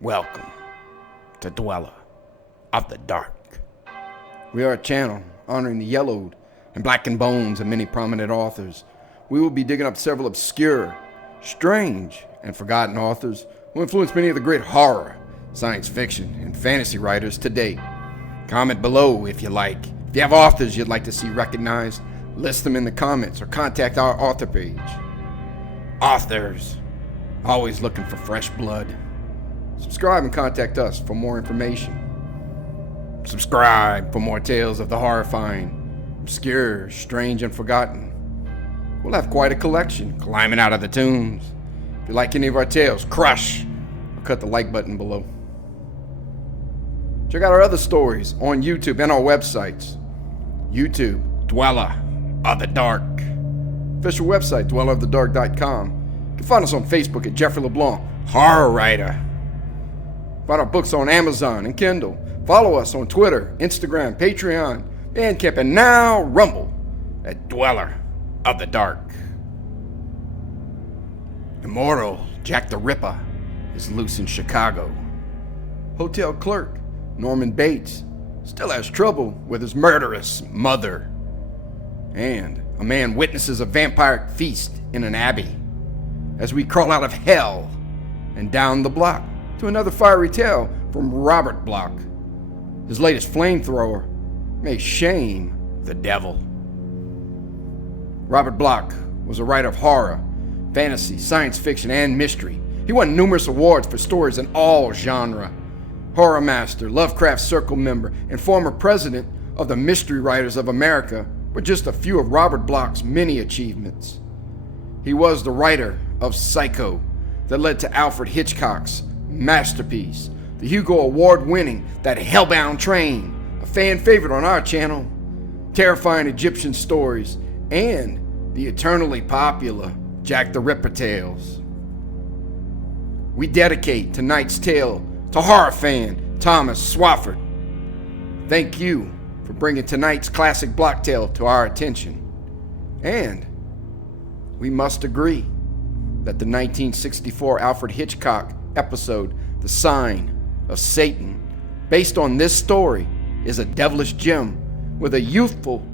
Welcome to Dweller of the Dark. We are a channel honoring the yellowed and blackened bones of many prominent authors. We will be digging up several obscure, strange, and forgotten authors who influenced many of the great horror, science fiction, and fantasy writers today. Comment below if you like. If you have authors you'd like to see recognized, list them in the comments or contact our author page. Authors, always looking for fresh blood. Subscribe and contact us for more information. Subscribe for more tales of the horrifying, obscure, strange, and forgotten. We'll have quite a collection climbing out of the tombs. If you like any of our tales, crush or cut the like button below. Check out our other stories on YouTube and our websites. YouTube, Dweller of the Dark. Official website, dwellerofthedark.com. You can find us on Facebook at Jeffrey LeBlanc, Horror Writer. Find our books on Amazon and Kindle. Follow us on Twitter, Instagram, Patreon, Bandcamp, and now Rumble at Dweller of the Dark. Immortal Jack the Ripper is loose in Chicago. Hotel clerk Norman Bates still has trouble with his murderous mother. And a man witnesses a vampire feast in an abbey as we crawl out of hell and down the block to another fiery tale from Robert Bloch. His latest flamethrower may shame the devil. Robert Bloch was a writer of horror, fantasy, science fiction, and mystery. He won numerous awards for stories in all genres. Horror master, Lovecraft Circle member, and former president of the Mystery Writers of America were just a few of Robert Bloch's many achievements. He was the writer of Psycho that led to Alfred Hitchcock's masterpiece, the Hugo Award-winning That Hellbound Train, a fan favorite on our channel, terrifying Egyptian stories, and the eternally popular Jack the Ripper tales. We dedicate tonight's tale to horror fan Thomas Swafford. Thank you for bringing tonight's classic Bloch tale to our attention. And we must agree that the 1964 Alfred Hitchcock episode, The Sign of Satan, based on this story, is a devilish gem with a youthful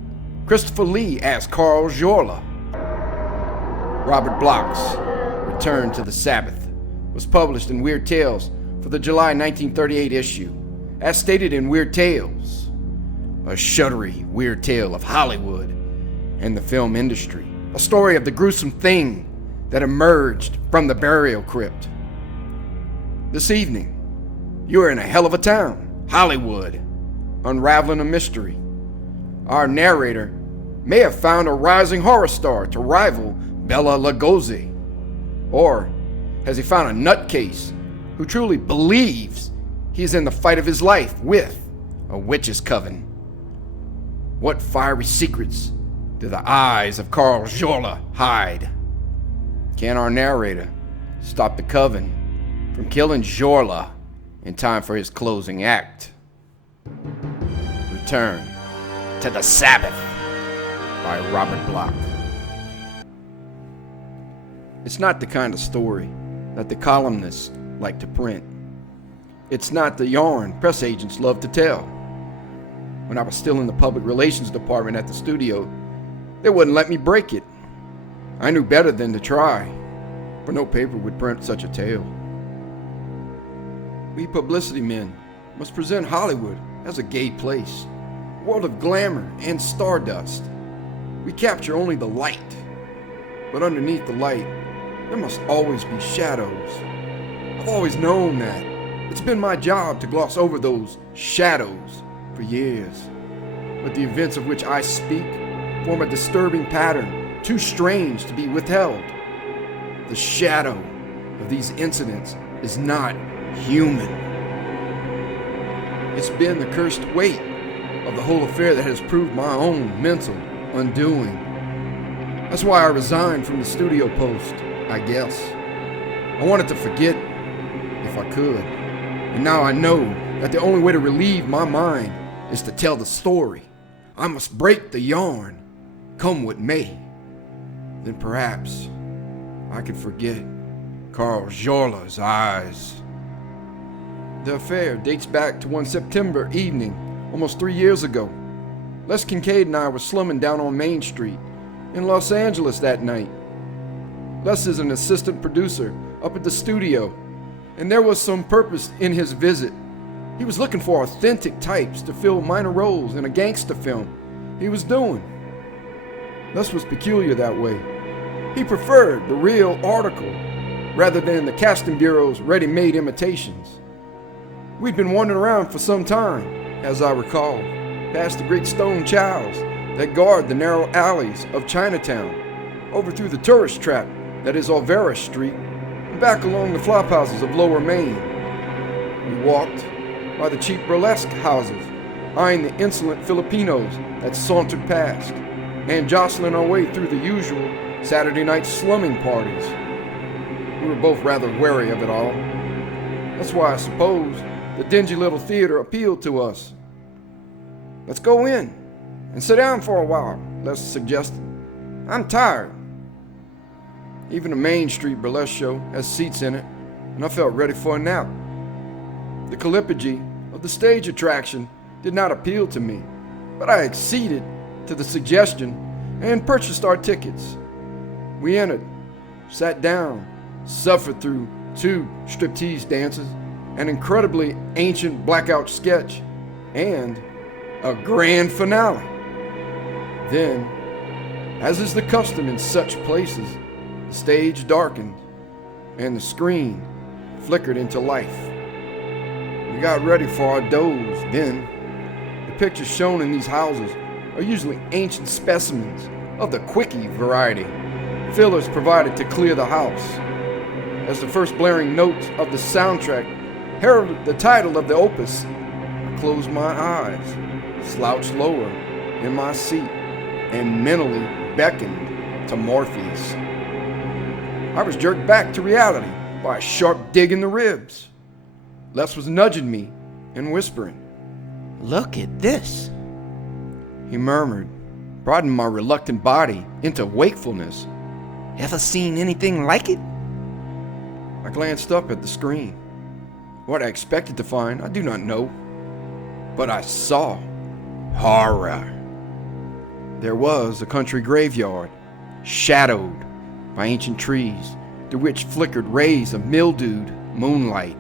Christopher Lee as Carl Jorla. Robert Bloch's Return to the Sabbath was published in Weird Tales for the July 1938 issue. As stated in Weird Tales, a shuddery weird tale of Hollywood and the film industry, a story of the gruesome thing that emerged from the burial crypt. This evening, you are in a hell of a town, Hollywood, unraveling a mystery. Our narrator may have found a rising horror star to rival Bela Lugosi. Or has he found a nutcase who truly believes he is in the fight of his life with a witch's coven? What fiery secrets do the eyes of Carl Jorla hide? Can our narrator stop the coven from killing Jorla in time for his closing act? Return to the Sabbath by Robert Bloch. It's not the kind of story that the columnists like to print. It's not the yarn press agents love to tell. When I was still in the public relations department at the studio, they wouldn't let me break it. I knew better than to try, for no paper would print such a tale. We publicity men must present Hollywood as a gay place, a world of glamour and stardust. We capture only the light, but underneath the light, there must always be shadows. I've always known that. It's been my job to gloss over those shadows for years. But the events of which I speak form a disturbing pattern, too strange to be withheld. The shadow of these incidents is not human. It's been the cursed weight of the whole affair that has proved my own mental undoing. That's why I resigned from the studio post, I guess. I wanted to forget if I could. And now I know that the only way to relieve my mind is to tell the story. I must break the yarn, come what may. Then perhaps I can forget Carl Jorla's eyes. The affair dates back to one September evening, almost 3 years ago. Les Kincaid and I were slumming down on Main Street in Los Angeles that night. Les is an assistant producer up at the studio, and there was some purpose in his visit. He was looking for authentic types to fill minor roles in a gangster film he was doing. Les was peculiar that way. He preferred the real article rather than the casting bureau's ready-made imitations. We'd been wandering around for some time, as I recall, past the great stone chows that guard the narrow alleys of Chinatown, over through the tourist trap that is Olvera Street, and back along the flophouses of Lower Main. We walked by the cheap burlesque houses, eyeing the insolent Filipinos that sauntered past, and jostling our way through the usual Saturday night slumming parties. We were both rather wary of it all. That's why I suppose the dingy little theater appealed to us. "Let's go in and sit down for a while," Les suggested. "I'm tired." Even the Main Street burlesque show has seats in it, and I felt ready for a nap. The caliphage of the stage attraction did not appeal to me, but I acceded to the suggestion and purchased our tickets. We entered, sat down, suffered through 2 striptease dances, an incredibly ancient blackout sketch, and a grand finale. Then, as is the custom in such places, the stage darkened and the screen flickered into life. We got ready for our doze. Then, the pictures shown in these houses are usually ancient specimens of the quickie variety, fillers provided to clear the house. As the first blaring notes of the soundtrack heralded the title of the opus, I closed my eyes, slouched lower in my seat, and mentally beckoned to Morpheus. I was jerked back to reality by a sharp dig in the ribs. Les was nudging me and whispering, Look at this. He murmured, broadening my reluctant body into wakefulness. Ever seen anything like it? I glanced up at the screen. What I expected to find, I do not know. But I saw horror. There was a country graveyard, shadowed by ancient trees, through which flickered rays of mildewed moonlight.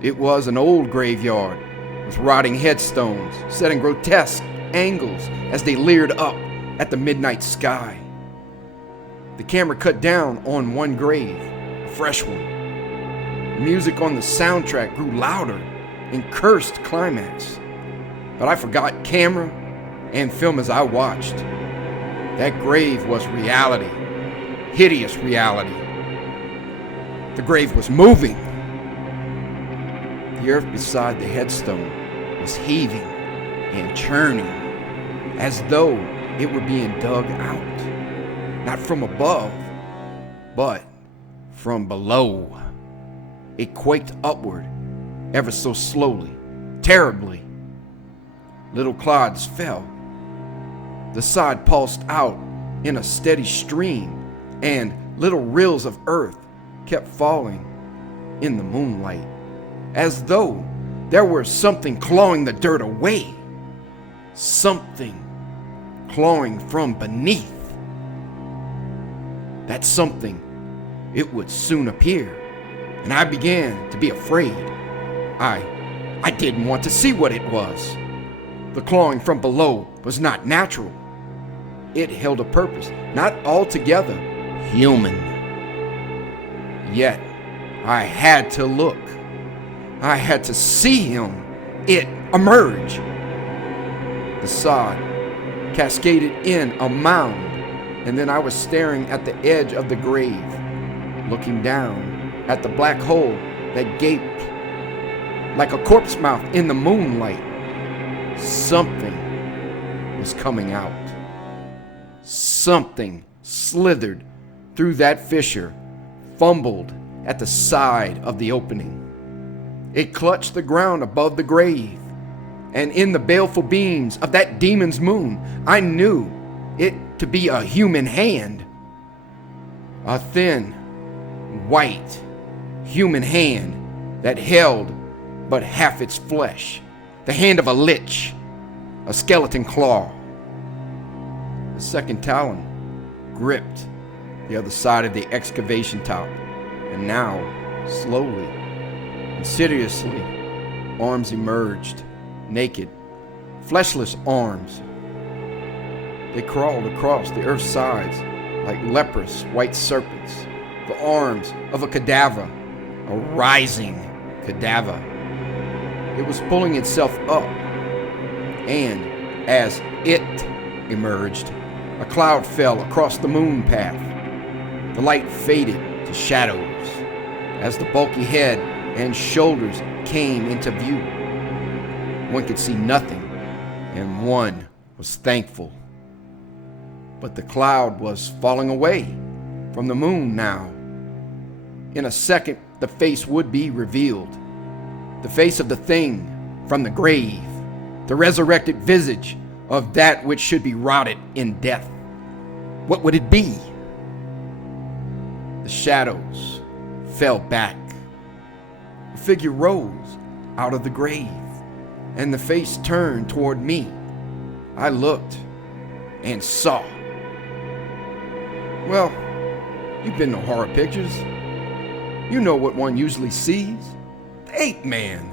It was an old graveyard, with rotting headstones set in grotesque angles as they leered up at the midnight sky. The camera cut down on one grave, a fresh one. The music on the soundtrack grew louder and cursed climax. But I forgot camera and film as I watched. That grave was reality, hideous reality. The grave was moving. The earth beside the headstone was heaving and churning, as though it were being dug out, not from above, but from below. It quaked upward, ever so slowly, terribly. Little clods fell. The side pulsed out in a steady stream, and little rills of earth kept falling in the moonlight, as though there were something clawing the dirt away, something clawing from beneath. That something, it would soon appear, and I began to be afraid. I didn't want to see what it was. The clawing from below was not natural. It held a purpose, not altogether human. Yet, I had to look. I had to see him. It emerge. The sod cascaded in a mound, and then I was staring at the edge of the grave, looking down at the black hole that gaped like a corpse mouth in the moonlight. Something was coming out. Something slithered through that fissure, fumbled at the side of the opening. It clutched the ground above the grave, and in the baleful beams of that demon's moon, I knew it to be a human hand. A thin, white, human hand that held but half its flesh, the hand of a lich, a skeleton claw. The second talon gripped the other side of the excavation top, and now, slowly, insidiously, arms emerged, naked, fleshless arms. They crawled across the earth's sides like leprous white serpents, the arms of a cadaver, a rising cadaver. It was pulling itself up, and as it emerged, a cloud fell across the moon path. The light faded to shadows as the bulky head and shoulders came into view. One could see nothing, and one was thankful. But the cloud was falling away from the moon now. In a second, the face would be revealed. The face of the thing from the grave, the resurrected visage of that which should be rotted in death. What would it be? The shadows fell back. A figure rose out of the grave, and the face turned toward me. I looked and saw. Well, you've been to horror pictures. You know what one usually sees. The ape man,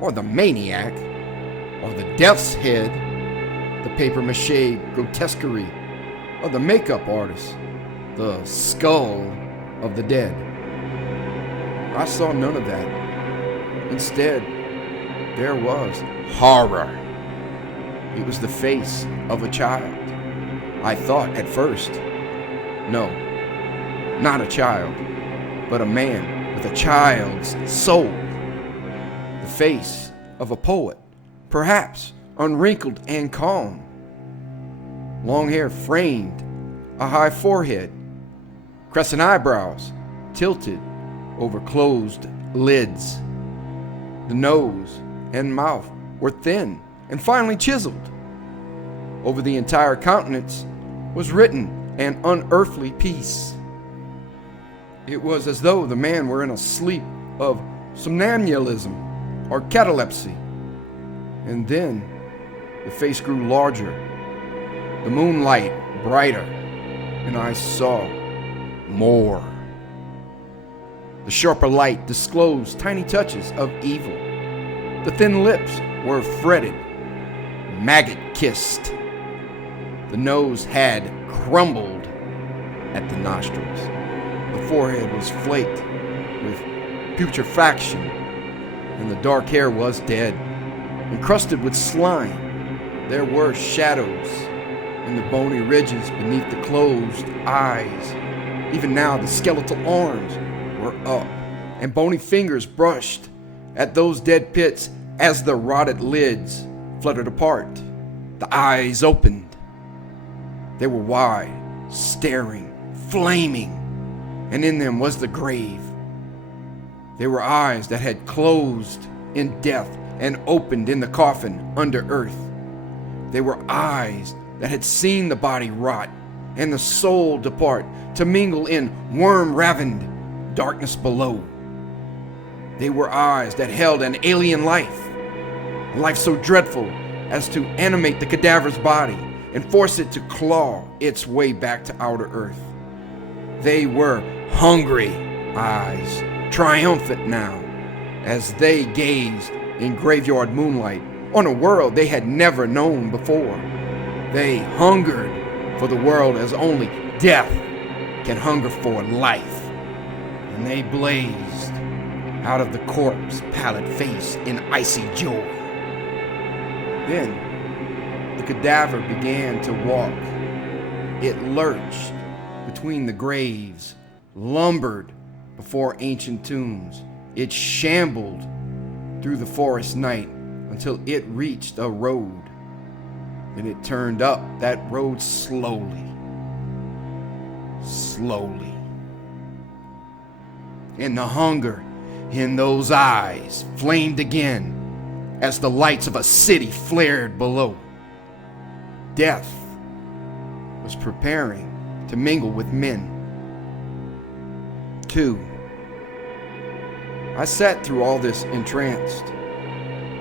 or the maniac, or the death's head, the papier-mâché grotesquerie, or the makeup artist, the skull of the dead. I saw none of that. Instead, there was horror. It was the face of a child. I thought at first, no, not a child, but a man with a child's soul. The face of a poet, perhaps unwrinkled and calm. Long hair framed a high forehead, crescent eyebrows tilted over closed lids. The nose and mouth were thin and finely chiseled. Over the entire countenance was written an unearthly peace. It was as though the man were in a sleep of somnambulism or catalepsy. And then the face grew larger, the moonlight brighter, and I saw more. The sharper light disclosed tiny touches of evil. The thin lips were fretted, maggot-kissed. The nose had crumbled at the nostrils. The forehead was flaked with putrefaction, and the dark hair was dead, encrusted with slime. There were shadows in the bony ridges beneath the closed eyes. Even now, the skeletal arms were up, and bony fingers brushed at those dead pits as the rotted lids fluttered apart. The eyes opened. They were wide, staring, flaming, and in them was the grave. They were eyes that had closed in death and opened in the coffin under earth. They were eyes that had seen the body rot and the soul depart to mingle in worm-ravined darkness below. They were eyes that held an alien life, a life so dreadful as to animate the cadaver's body and force it to claw its way back to outer earth. They were hungry eyes, triumphant now, as they gazed in graveyard moonlight on a world they had never known before. They hungered for the world as only death can hunger for life, and they blazed out of the corpse pallid face in icy joy. Then the cadaver began to walk. It lurched between the graves, lumbered before ancient tombs. It shambled through the forest night until it reached a road. Then it turned up that road slowly, slowly. And the hunger in those eyes flamed again as the lights of a city flared below. Death was preparing to mingle with men. 2. I sat through all this entranced,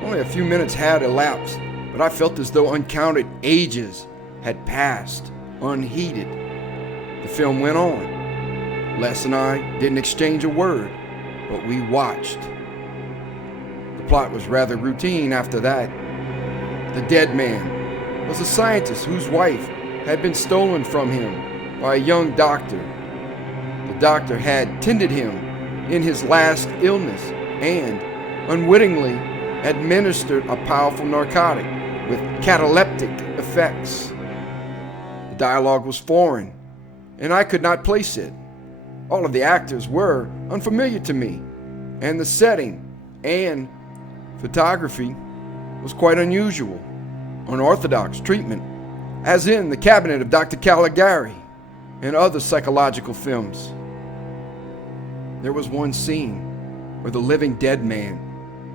Only a few minutes had elapsed, but I felt as though uncounted ages had passed, unheeded. The film went on. Les and I didn't exchange a word, but we watched. The plot was rather routine after that. The dead man was a scientist whose wife had been stolen from him by a young doctor. The doctor had tended him in his last illness and, unwittingly, administered a powerful narcotic with cataleptic effects. The dialogue was foreign, and I could not place it. All of the actors were unfamiliar to me, and the setting and photography was quite unusual, unorthodox treatment, as in the cabinet of Dr. Caligari and other psychological films. There was one scene where the living dead man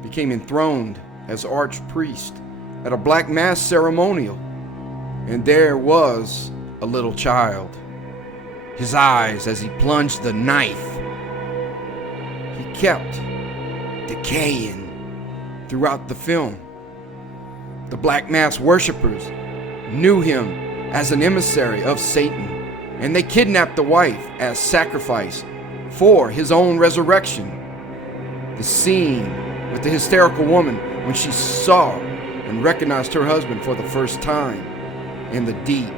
became enthroned as archpriest at a black mass ceremonial, and there was a little child. His eyes as he plunged the knife. He kept decaying throughout the film. The black mass worshippers knew him as an emissary of Satan, and they kidnapped the wife as sacrifice for his own resurrection. The scene with the hysterical woman when she saw and recognized her husband for the first time, and the deep,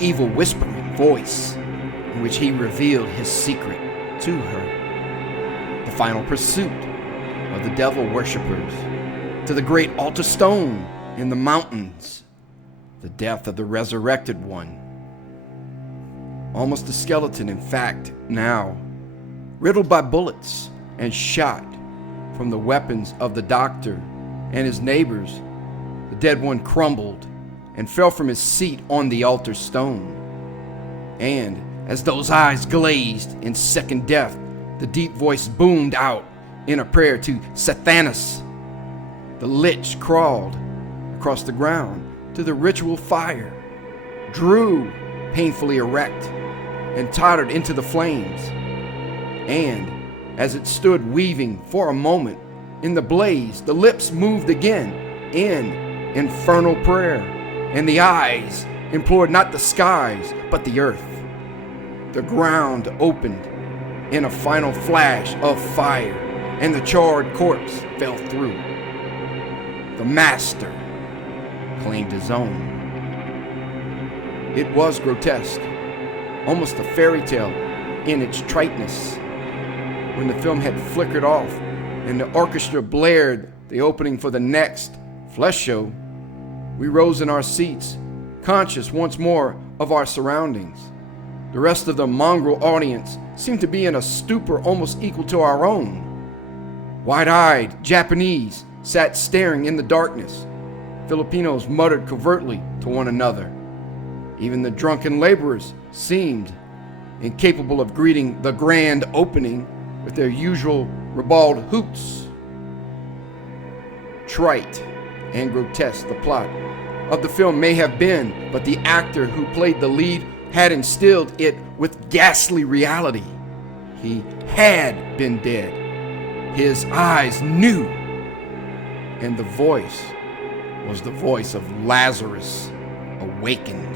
evil whispering voice in which he revealed his secret to her. The final pursuit of the devil worshippers to the great altar stone in the mountains. The death of the resurrected one. Almost a skeleton, in fact, now, riddled by bullets and shot from the weapons of the doctor and his neighbors. The dead one crumbled and fell from his seat on the altar stone. And as those eyes glazed in second death, the deep voice boomed out in a prayer to Sathanas. The lich crawled across the ground to the ritual fire, drew painfully erect, and tottered into the flames. And as it stood weaving for a moment in the blaze, the lips moved again in infernal prayer, and the eyes implored not the skies, but the earth. The ground opened in a final flash of fire, and the charred corpse fell through. The master claimed his own. It was grotesque, almost a fairy tale in its triteness. When the film had flickered off and the orchestra blared the opening for the next flesh show, we rose in our seats, conscious once more of our surroundings. The rest of the mongrel audience seemed to be in a stupor almost equal to our own. Wide-eyed Japanese sat staring in the darkness. Filipinos muttered covertly to one another. Even the drunken laborers seemed incapable of greeting the grand opening with their usual ribald hoots. Trite and grotesque the plot of the film may have been, but the actor who played the lead had instilled it with ghastly reality. He had been dead. His eyes knew, and the voice was the voice of Lazarus awakened.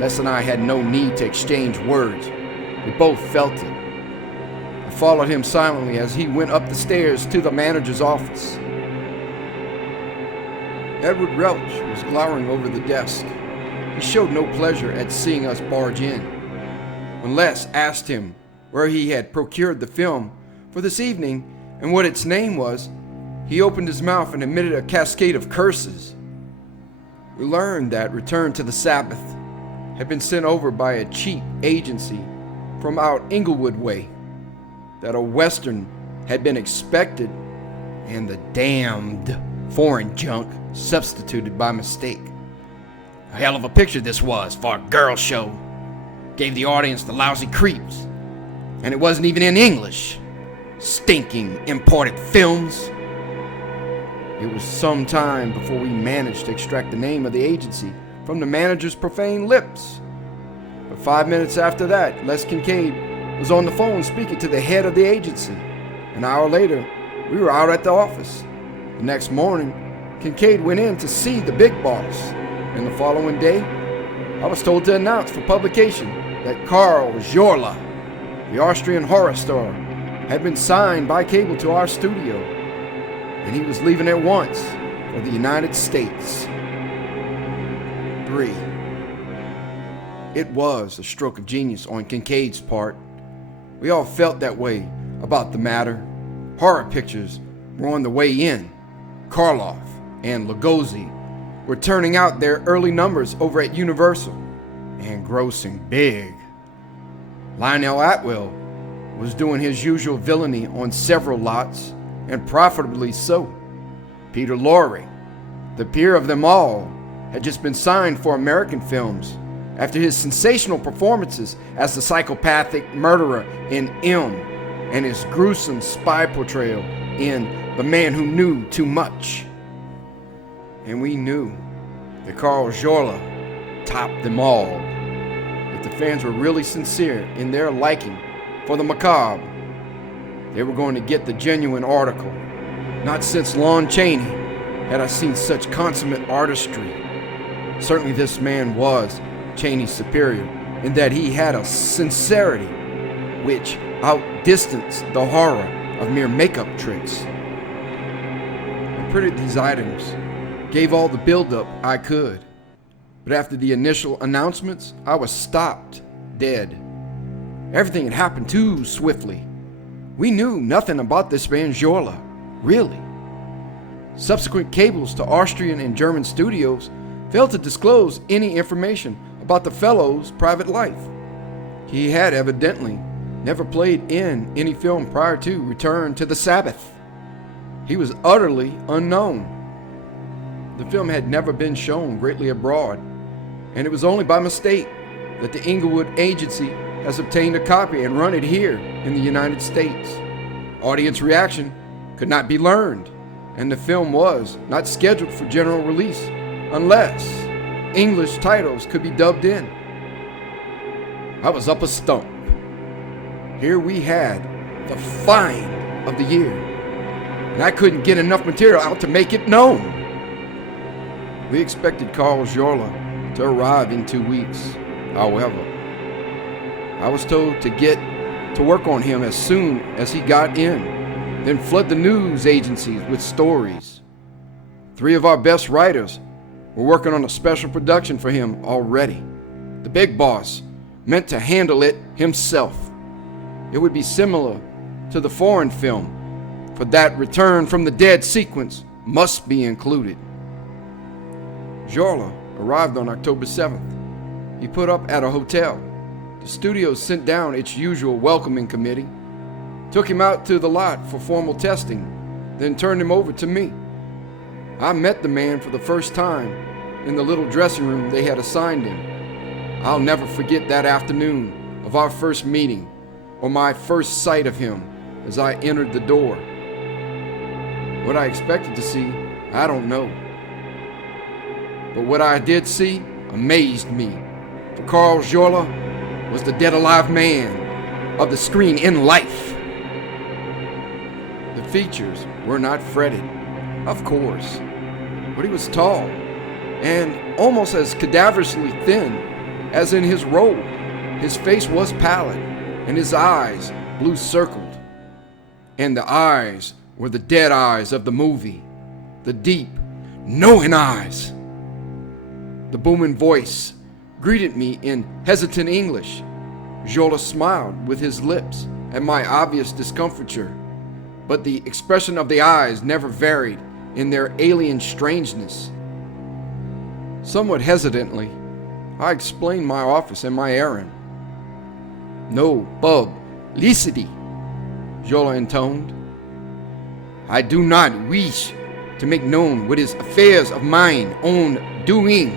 Les and I had no need to exchange words. We both felt it. I followed him silently as he went up the stairs to the manager's office. Edward Relch was glowering over the desk. He showed no pleasure at seeing us barge in. When Les asked him where he had procured the film for this evening and what its name was, he opened his mouth and emitted a cascade of curses. We learned that Return to the Sabbath had been sent over by a cheap agency from out Inglewood way, that a Western had been expected, and the damned foreign junk substituted by mistake. A hell of a picture this was for a girl show. Gave the audience the lousy creeps. And it wasn't even in English. Stinking imported films. It was some time before we managed to extract the name of the agency from the manager's profane lips. But 5 minutes after that, Les Kincaid was on the phone speaking to the head of the agency. An hour later, we were out at the office. The next morning, Kincaid went in to see the big boss, and the following day, I was told to announce for publication that Karl Jorla, the Austrian horror star, had been signed by cable to our studio, and he was leaving at once for the United States. 3. It was a stroke of genius on Kincaid's part. We all felt that way about the matter. Horror pictures were on the way in. Karloff and Lugosi were turning out their early numbers over at Universal and grossing big. Lionel Atwill was doing his usual villainy on several lots, and profitably so. Peter Lorre, the peer of them all, had just been signed for American films after his sensational performances as the psychopathic murderer in M and his gruesome spy portrayal in The Man Who Knew Too Much. And we knew that Karl Jorla topped them all. If the fans were really sincere in their liking for the macabre, they were going to get the genuine article. Not since Lon Chaney had I seen such consummate artistry. Certainly this man was Chaney's superior in that he had a sincerity which outdistanced the horror of mere makeup tricks. I printed these items, gave all the build-up I could, but after the initial announcements, I was stopped dead. Everything had happened too swiftly. We knew nothing about this man Jorla, really. Subsequent cables to Austrian and German studios failed to disclose any information about the fellow's private life. He had evidently never played in any film prior to Return to the Sabbath. He was utterly unknown. The film had never been shown greatly abroad, and it was only by mistake that the Inglewood agency has obtained a copy and run it here in the United States. Audience reaction could not be learned, and the film was not scheduled for general release unless English titles could be dubbed in. I was up a stump. Here we had the find of the year, and I couldn't get enough material out to make it known. We expected Karl Jorla to arrive in 2 weeks. However, I was told to get to work on him as soon as he got in, then flood the news agencies with stories. 3 of our best writers were working on a special production for him already. The big boss meant to handle it himself. It would be similar to the foreign film, for that Return from the Dead sequence must be included. Jorla arrived on October 7th. He put up at a hotel. The studio sent down its usual welcoming committee, took him out to the lot for formal testing, then turned him over to me. I met the man for the first time in the little dressing room they had assigned him. I'll never forget that afternoon of our first meeting, or my first sight of him as I entered the door. What I expected to see, I don't know. But what I did see amazed me. For Karl Jorla was the dead-alive man of the screen in life. The features were not fretted, of course, but he was tall and almost as cadaverously thin as in his role. His face was pallid and his eyes blue-circled. And the eyes were the dead eyes of the movie, the deep, knowing eyes. The booming voice greeted me in hesitant English. Jorla smiled with his lips at my obvious discomfiture, but the expression of the eyes never varied in their alien strangeness. Somewhat hesitantly, I explained my office and my errand. "No publicity," Jorla intoned. "I do not wish to make known what is affairs of mine own doing."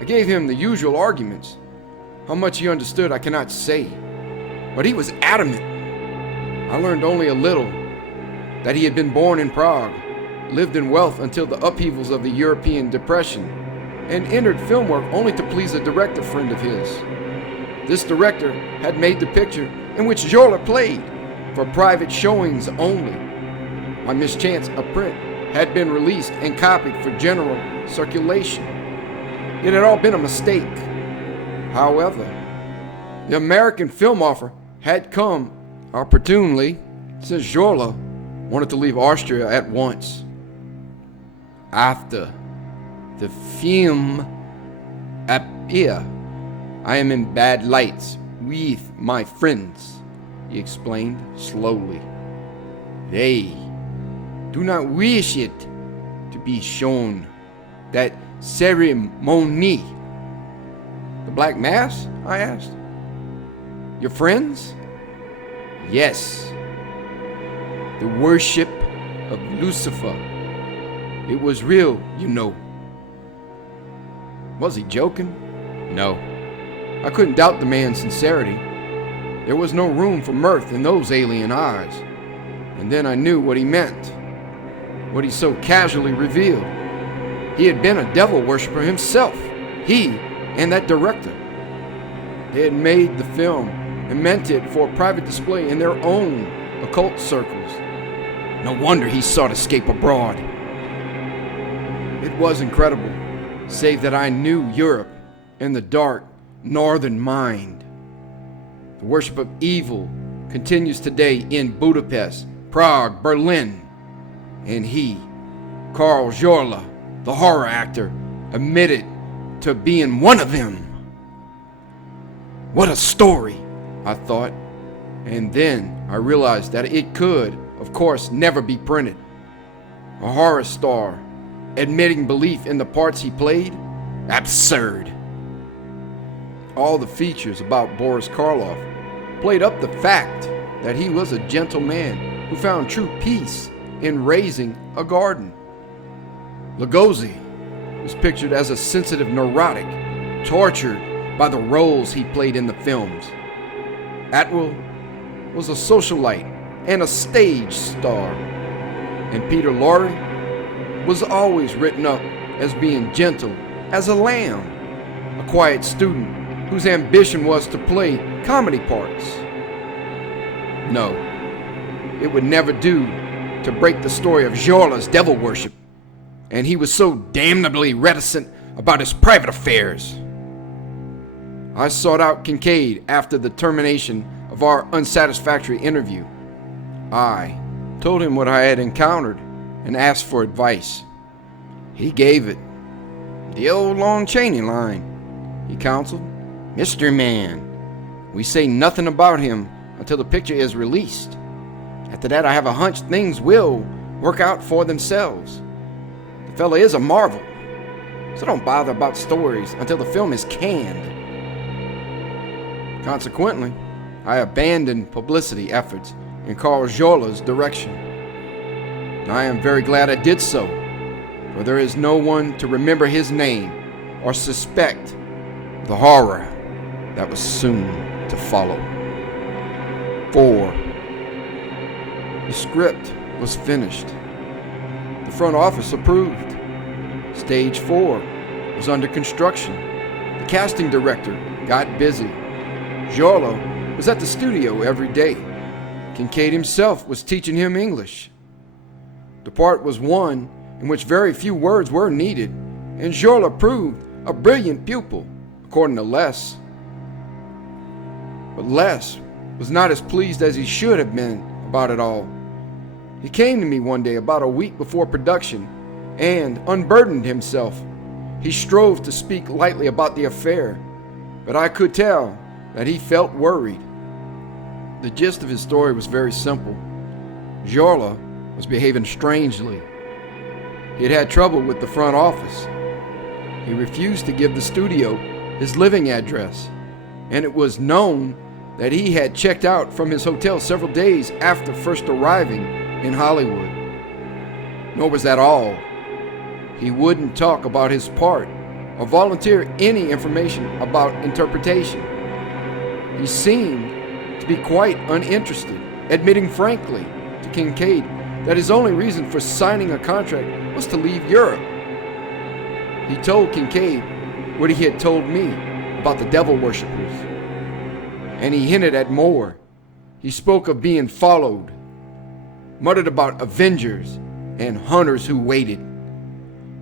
I gave him the usual arguments. How much he understood I cannot say, but he was adamant. I learned only a little, that he had been born in Prague, lived in wealth until the upheavals of the European Depression, and entered film work only to please a director friend of his. This director had made the picture in which Jorla played, for private showings only. By mischance, a print had been released and copied for general circulation. It had all been a mistake. However, the American film offer had come opportunely, since Jorla wanted to leave Austria at once. After the film appear, I am in bad lights with my friends, he explained slowly. They do not wish it to be shown, that ceremony. The Black Mass? I asked. Your friends? Yes. The worship of Lucifer. It was real, you know. Was he joking? No. I couldn't doubt the man's sincerity. There was no room for mirth in those alien eyes. And then I knew what he meant, what he so casually revealed. He had been a devil worshiper himself, he and that director. They had made the film and meant it for private display in their own occult circles. No wonder he sought escape abroad. It was incredible, save that I knew Europe and the dark northern mind. The worship of evil continues today in Budapest, Prague, Berlin, and he, Karl Jorla, the horror actor, admitted to being one of them. What a story, I thought, and then I realized that it could, of course, never be printed. A horror star admitting belief in the parts he played? Absurd. All the features about Boris Karloff played up the fact that he was a gentle man who found true peace in raising a garden. Lugosi was pictured as a sensitive neurotic, tortured by the roles he played in the films. Atwill was a socialite and a stage star, and Peter Lorre was always written up as being gentle as a lamb, a quiet student whose ambition was to play comedy parts. No, it would never do to break the story of Jorla's devil worship, and he was so damnably reticent about his private affairs. I sought out Kincaid after the termination of our unsatisfactory interview. I told him what I had encountered and asked for advice. He gave it. The old Lon Chaney line, he counseled. Mr. Man, we say nothing about him until the picture is released. After that, I have a hunch things will work out for themselves. The fella is a marvel, so don't bother about stories until the film is canned. Consequently, I abandoned publicity efforts in Karl Jorla's direction. I am very glad I did so, for there is no one to remember his name or suspect the horror that was soon to follow. 4. The script was finished. The front office approved. Stage 4 was under construction. The casting director got busy. Jorla was at the studio every day. Kincaid himself was teaching him English. The part was one in which very few words were needed, and Jorla proved a brilliant pupil, according to Les. But Les was not as pleased as he should have been about it all. He came to me one day about a week before production and unburdened himself. He strove to speak lightly about the affair, but I could tell that he felt worried. The gist of his story was very simple. Jorla was behaving strangely. He had had trouble with the front office. He refused to give the studio his living address, and it was known that he had checked out from his hotel several days after first arriving in Hollywood. Nor was that all. He wouldn't talk about his part or volunteer any information about interpretation. He seemed to be quite uninterested, admitting frankly to Kincaid that his only reason for signing a contract was to leave Europe. He told Kincaid what he had told me about the devil worshippers, and he hinted at more. He spoke of being followed, muttered about avengers and hunters who waited.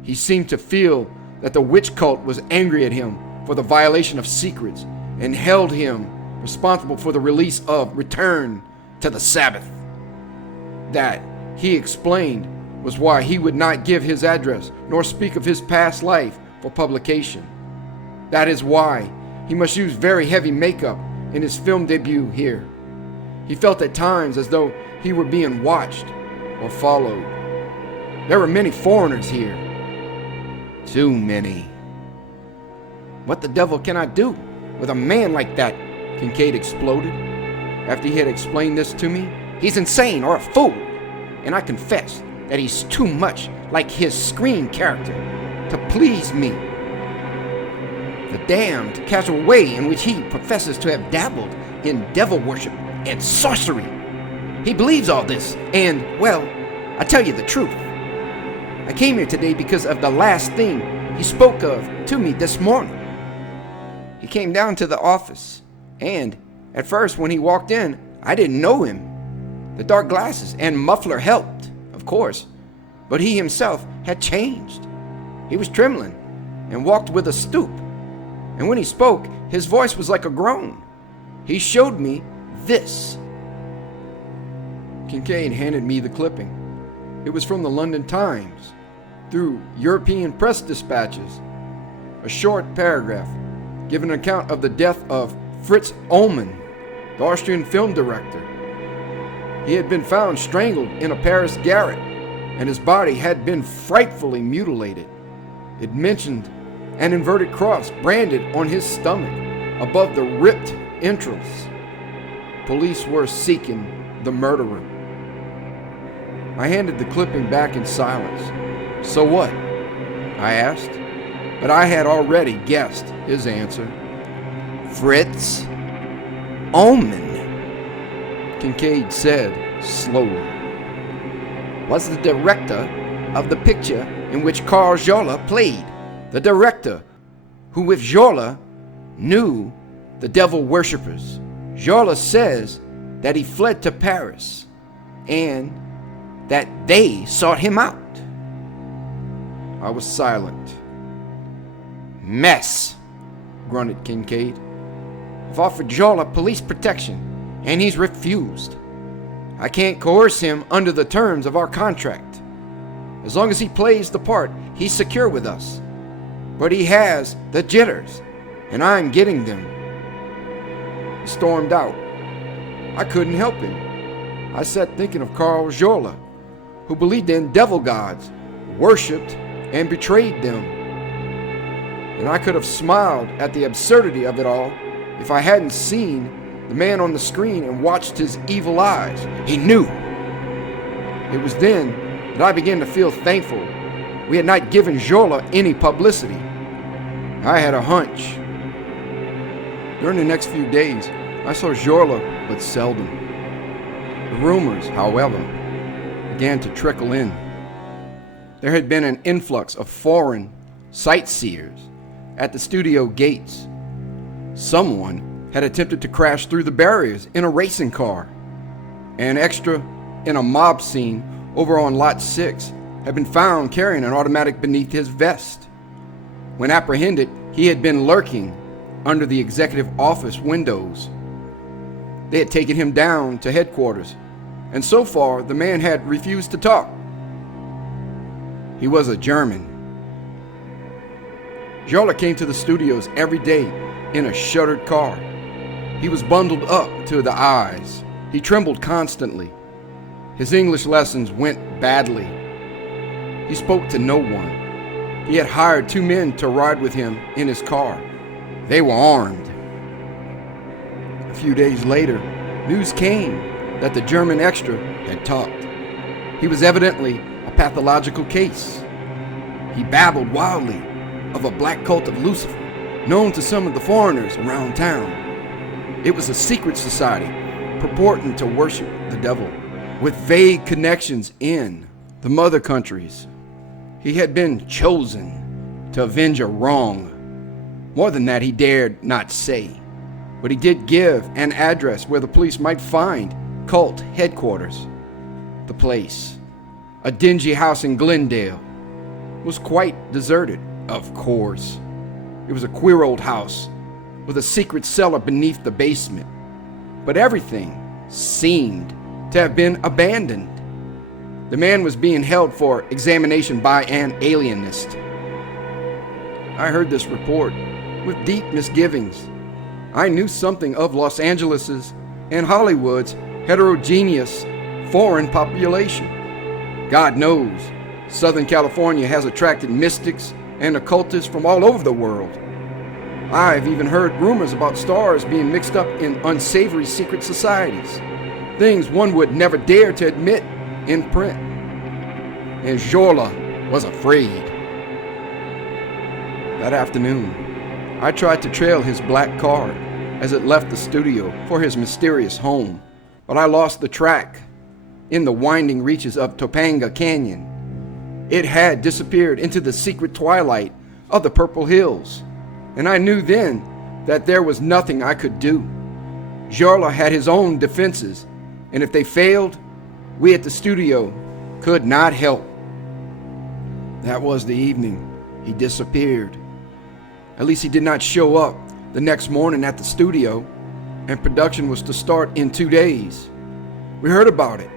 He seemed to feel that the witch cult was angry at him for the violation of secrets and held him responsible for the release of Return to the Sabbath. That, he explained, was why he would not give his address nor speak of his past life for publication. That is why he must use very heavy makeup in his film debut here. He felt at times as though he were being watched or followed. There were many foreigners here. Too many. What the devil can I do with a man like that? Kincaid exploded after he had explained this to me. He's insane or a fool, and I confess that he's too much like his screen character to please me. The damned casual way in which he professes to have dabbled in devil worship and sorcery. He believes all this, and, well, I tell you the truth. I came here today because of the last thing he spoke of to me this morning. He came down to the office, and at first when he walked in, I didn't know him. The dark glasses and muffler helped, of course, but he himself had changed. He was trembling and walked with a stoop, and when he spoke, his voice was like a groan. He showed me this. Kincaid handed me the clipping. It was from the London Times, through European press dispatches. A short paragraph giving an account of the death of Fritz Ullmann, the Austrian film director. He had been found strangled in a Paris garret, and his body had been frightfully mutilated. It mentioned an inverted cross branded on his stomach above the ripped entrails. Police were seeking the murderer. I handed the clipping back in silence. So what? I asked, but I had already guessed his answer. Fritz Ullmann, Kincaid said slowly, was the director of the picture in which Carl Jola played. The director who with Jola knew the devil worshippers. Jola says that he fled to Paris and that they sought him out. I was silent. Mess, grunted Kincaid. I've offered Jola police protection, and he's refused. I can't coerce him under the terms of our contract. As long as he plays the part, he's secure with us. But he has the jitters, and I'm getting them. He stormed out. I couldn't help him. I sat thinking of Carl Jola, who believed in devil gods, worshipped and betrayed them. And I could have smiled at the absurdity of it all if I hadn't seen the man on the screen and watched his evil eyes. He knew. It was then that I began to feel thankful we had not given Jola any publicity. I had a hunch. During the next few days, I saw Jola but seldom. The rumors, however, began to trickle in. There had been an influx of foreign sightseers at the studio gates. Someone had attempted to crash through the barriers in a racing car. An extra in a mob scene over on Lot 6 had been found carrying an automatic beneath his vest. When apprehended, he had been lurking under the executive office windows. They had taken him down to headquarters, and so far the man had refused to talk. He was a German. Jola came to the studios every day in a shuttered car. He was bundled up to the eyes. He trembled constantly. His English lessons went badly. He spoke to no one. He had hired 2 men to ride with him in his car. They were armed. A few days later, news came that the German extra had talked. He was evidently a pathological case. He babbled wildly of a black cult of Lucifer, known to some of the foreigners around town. It was a secret society purporting to worship the devil, with vague connections in the mother countries. He had been chosen to avenge a wrong. More than that, he dared not say. but he did give an address where the police might find cult headquarters. The place, a dingy house in Glendale, was quite deserted, of course. It was a queer old house with a secret cellar beneath the basement, but everything seemed to have been abandoned. The man was being held for examination by an alienist. I heard this report with deep misgivings. I knew something of Los Angeles's and Hollywood's heterogeneous foreign population. God knows, Southern California has attracted mystics and occultists from all over the world. I've even heard rumors about stars being mixed up in unsavory secret societies, things one would never dare to admit in print. And Jorla was afraid. That afternoon, I tried to trail his black car as it left the studio for his mysterious home, but I lost the track in the winding reaches of Topanga Canyon. It had disappeared into the secret twilight of the Purple Hills, and I knew then that there was nothing I could do. Jorla had his own defenses, and if they failed, we at the studio could not help. That was the evening he disappeared. At least he did not show up the next morning at the studio, and production was to start in 2 days. We heard about it.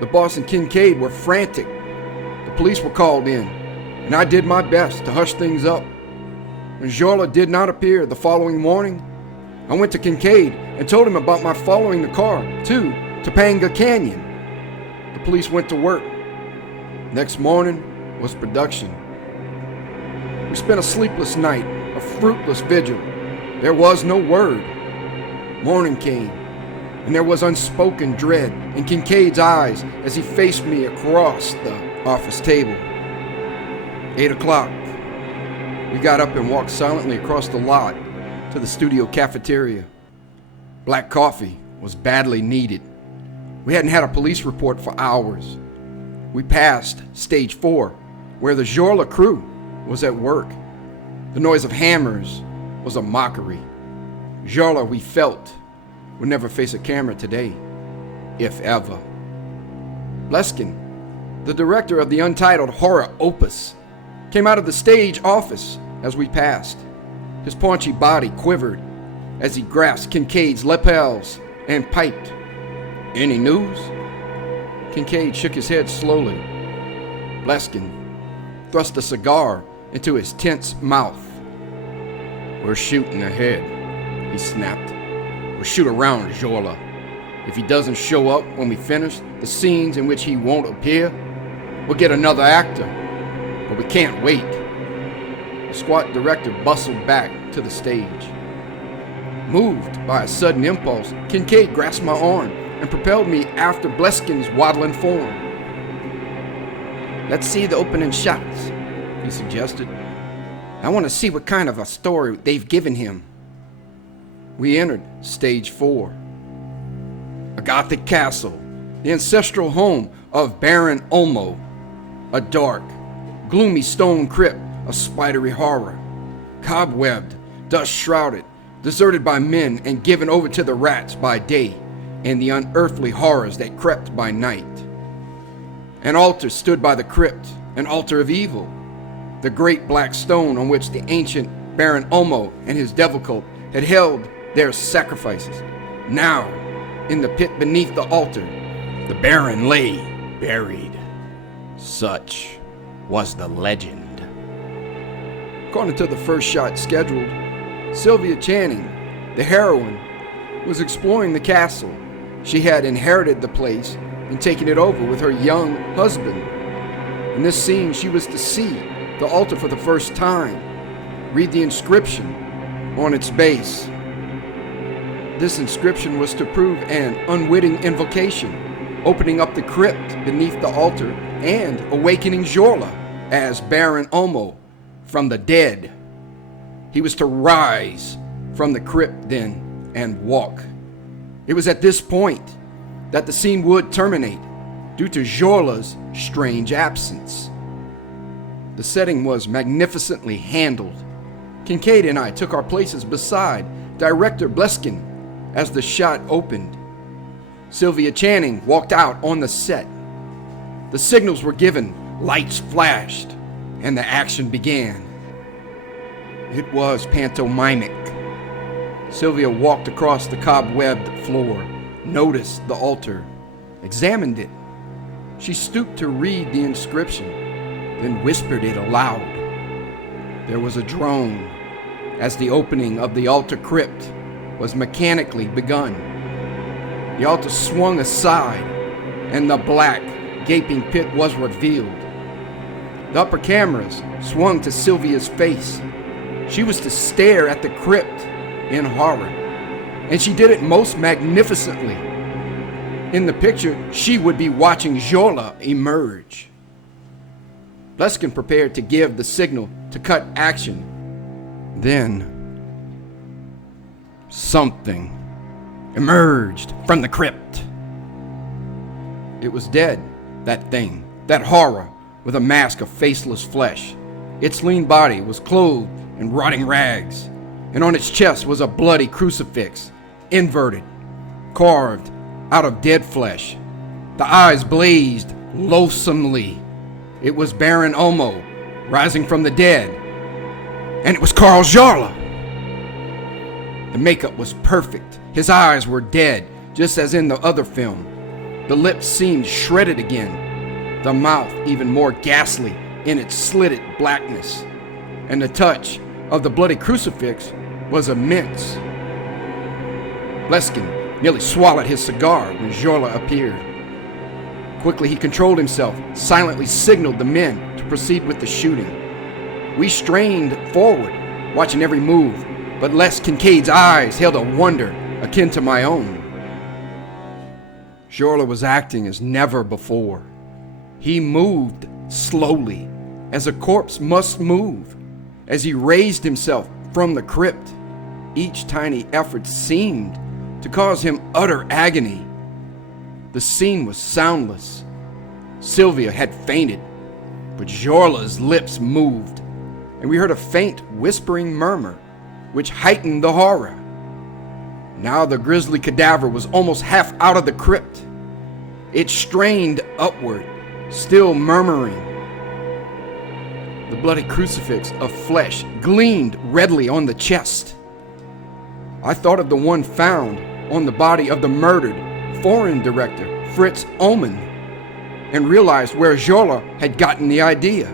The boss and Kincaid were frantic. The police were called in, and I did my best to hush things up. When Jorla did not appear the following morning, I went to Kincaid and told him about my following the car to Topanga Canyon. The police went to work. Next morning was production. We spent a sleepless night, a fruitless vigil. There was no word. Morning came, and there was unspoken dread in Kincaid's eyes as he faced me across the office table. 8 o'clock. We got up and walked silently across the lot to the studio cafeteria. Black coffee was badly needed. We hadn't had a police report for hours. We passed stage 4, where the Jorla crew was at work. The noise of hammers was a mockery. Jorla, we felt, would never face a camera today, if ever. Bleskin, the director of the untitled horror opus, came out of the stage office as we passed. His paunchy body quivered as he grasped Kincaid's lapels and piped, "Any news?" Kincaid shook his head slowly. Bleskin thrust a cigar into his tense mouth. "We're shooting ahead," he snapped. "We'll shoot around Jorla. If he doesn't show up when we finish the scenes in which he won't appear, we'll get another actor. But we can't wait." The squat director bustled back to the stage. Moved by a sudden impulse, Kincaid grasped my arm and propelled me after Bleskin's waddling form. "Let's see the opening shots," he suggested. "I want to see what kind of a story they've given him." We entered stage 4. A Gothic castle, the ancestral home of Baron Olmo. A dark, gloomy stone crypt of spidery horror. Cobwebbed, dust-shrouded, deserted by men and given over to the rats by day and the unearthly horrors that crept by night. An altar stood by the crypt, an altar of evil. The great black stone on which the ancient Baron Olmo and his devil cult had held their sacrifices. Now, in the pit beneath the altar, the Baron lay buried. Such was the legend. According to the first shot scheduled, Sylvia Channing, the heroine, was exploring the castle. She had inherited the place and taken it over with her young husband. In this scene, she was to see the altar for the first time, read the inscription on its base. This inscription was to prove an unwitting invocation, opening up the crypt beneath the altar and awakening Jorla as Baron Olmo from the dead. He was to rise from the crypt then and walk. It was at this point that the scene would terminate due to Jorla's strange absence. The setting was magnificently handled. Kincaid and I took our places beside director Bleskin as the shot opened. Sylvia Channing walked out on the set. The signals were given, lights flashed, and the action began. It was pantomimic. Sylvia walked across the cobwebbed floor, noticed the altar, examined it. She stooped to read the inscription, then whispered it aloud. There was a drone as the opening of the altar crypt was mechanically begun. The altar swung aside, and the black, gaping pit was revealed. The upper cameras swung to Sylvia's face. She was to stare at the crypt in horror, and she did it most magnificently. In the picture, she would be watching Jola emerge. Bleskin prepared to give the signal to cut action. Then, something emerged from the crypt. It was dead, that thing, that horror, with a mask of faceless flesh. Its lean body was clothed in rotting rags, and on its chest was a bloody crucifix, inverted, carved out of dead flesh. The eyes blazed loathsomely. It was Baron Omo, rising from the dead, and it was Carl Jarla. The makeup was perfect. His eyes were dead, just as in the other film. The lips seemed shredded again, the mouth even more ghastly in its slitted blackness, and the touch of the bloody crucifix was immense. Bleskin nearly swallowed his cigar when Jorla appeared. Quickly he controlled himself, silently signaled the men to proceed with the shooting. We strained forward, watching every move, but Les Kincaid's eyes held a wonder akin to my own. Jorla was acting as never before. He moved slowly, as a corpse must move. As he raised himself from the crypt, each tiny effort seemed to cause him utter agony. The scene was soundless. Sylvia had fainted, but Jorla's lips moved, and we heard a faint whispering murmur, which heightened the horror. Now the grisly cadaver was almost half out of the crypt. It strained upward, still murmuring. The bloody crucifix of flesh gleamed redly on the chest. I thought of the one found on the body of the murdered foreign director, Fritz Ullman, and realized where Jorla had gotten the idea.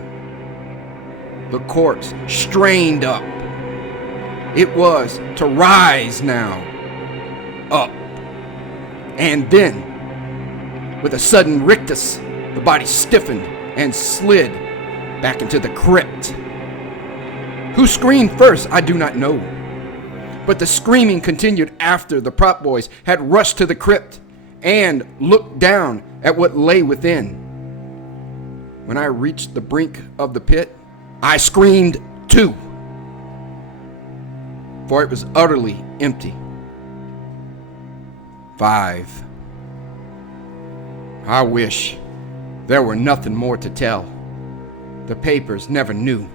The corpse strained up. It was to rise now, up, and then, with a sudden rictus, the body stiffened and slid back into the crypt. Who screamed first, I do not know, but the screaming continued after the prop boys had rushed to the crypt and looked down at what lay within. When I reached the brink of the pit, I screamed too, for it was utterly empty. 5. I wish there were nothing more to tell. The papers never knew.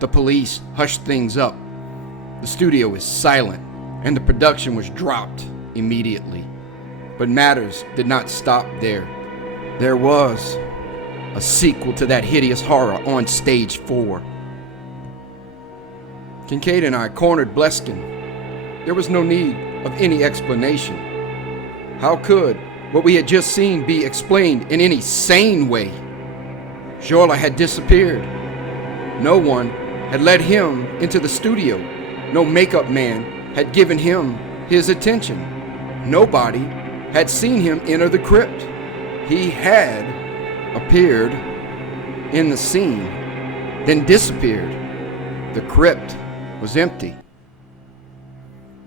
The police hushed things up. The studio is silent, and the production was dropped immediately. But matters did not stop there. There was a sequel to that hideous horror on stage 4. Kincaid and I cornered Bleskin. There was no need of any explanation. How could what we had just seen be explained in any sane way? Jorla had disappeared. No one had led him into the studio. No makeup man had given him his attention. Nobody had seen him enter the crypt. He had appeared in the scene, then disappeared. The crypt was empty.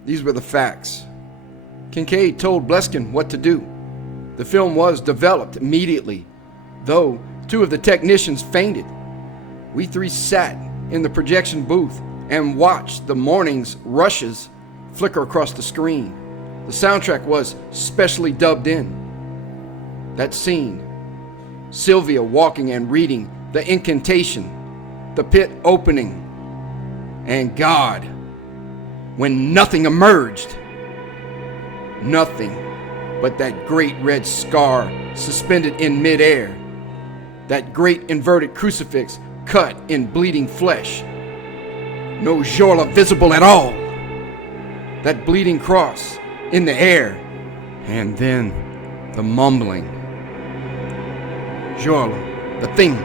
These were the facts. Kincaid told Bleskin what to do. The film was developed immediately, though 2 of the technicians fainted. We 3 sat in the projection booth and watched the morning's rushes flicker across the screen. The soundtrack was specially dubbed in. That scene, Sylvia walking and reading the incantation, the pit opening, and God when nothing emerged. Nothing but that great red scar suspended in midair. That great inverted crucifix cut in bleeding flesh. No Jorla visible at all. That bleeding cross in the air. And then the mumbling. Jorla, the thing,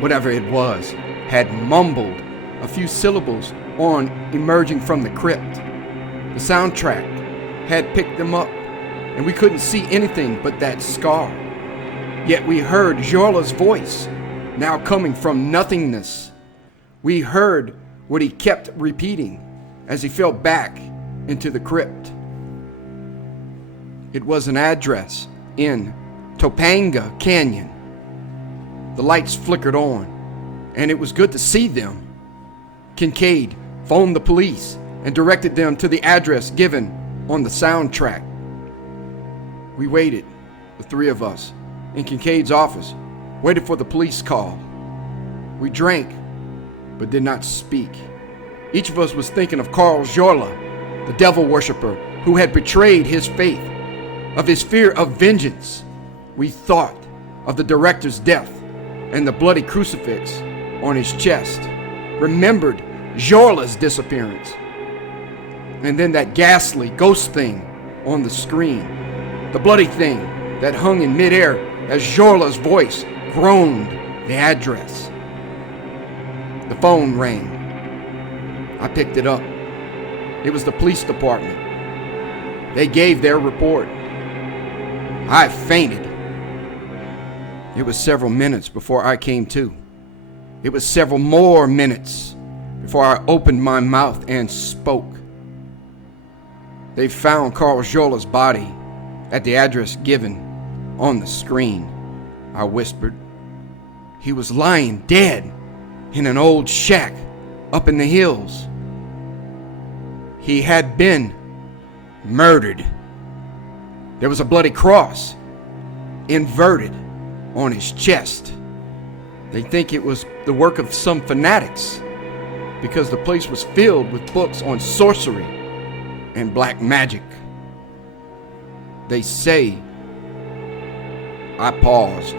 whatever it was, had mumbled a few syllables on emerging from the crypt. The soundtrack had picked them up, and we couldn't see anything but that scar. Yet we heard Jorla's voice, now coming from nothingness. We heard what he kept repeating as he fell back into the crypt. It was an address in Topanga Canyon. The lights flickered on, and it was good to see them. Kincaid phoned the police and directed them to the address given on the soundtrack. We waited, the three of us, in Kincaid's office, waited for the police call. We drank, but did not speak. Each of us was thinking of Carl Jorla, the devil worshiper who had betrayed his faith, of his fear of vengeance. We thought of the director's death and the bloody crucifix on his chest, remembered Jorla's disappearance, and then that ghastly ghost thing on the screen, the bloody thing that hung in midair as Jorla's voice groaned the address. The phone rang. I picked it up. It was the police department. They gave their report. I fainted. It was several minutes before I came to. It was several more minutes before I opened my mouth and spoke. They found Carl Jorla's body at the address given on the screen, I whispered. He was lying dead in an old shack up in the hills. He had been murdered. There was a bloody cross, inverted, on his chest. They think it was the work of some fanatics because the place was filled with books on sorcery and black magic. They say. I paused.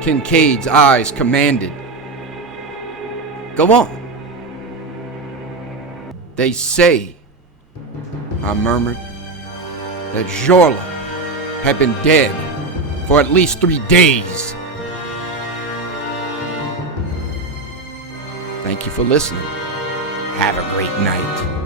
Kincaid's eyes commanded. Go on. They say, I murmured, that Jorla had been dead for at least 3 days. Thank you for listening. Have a great night.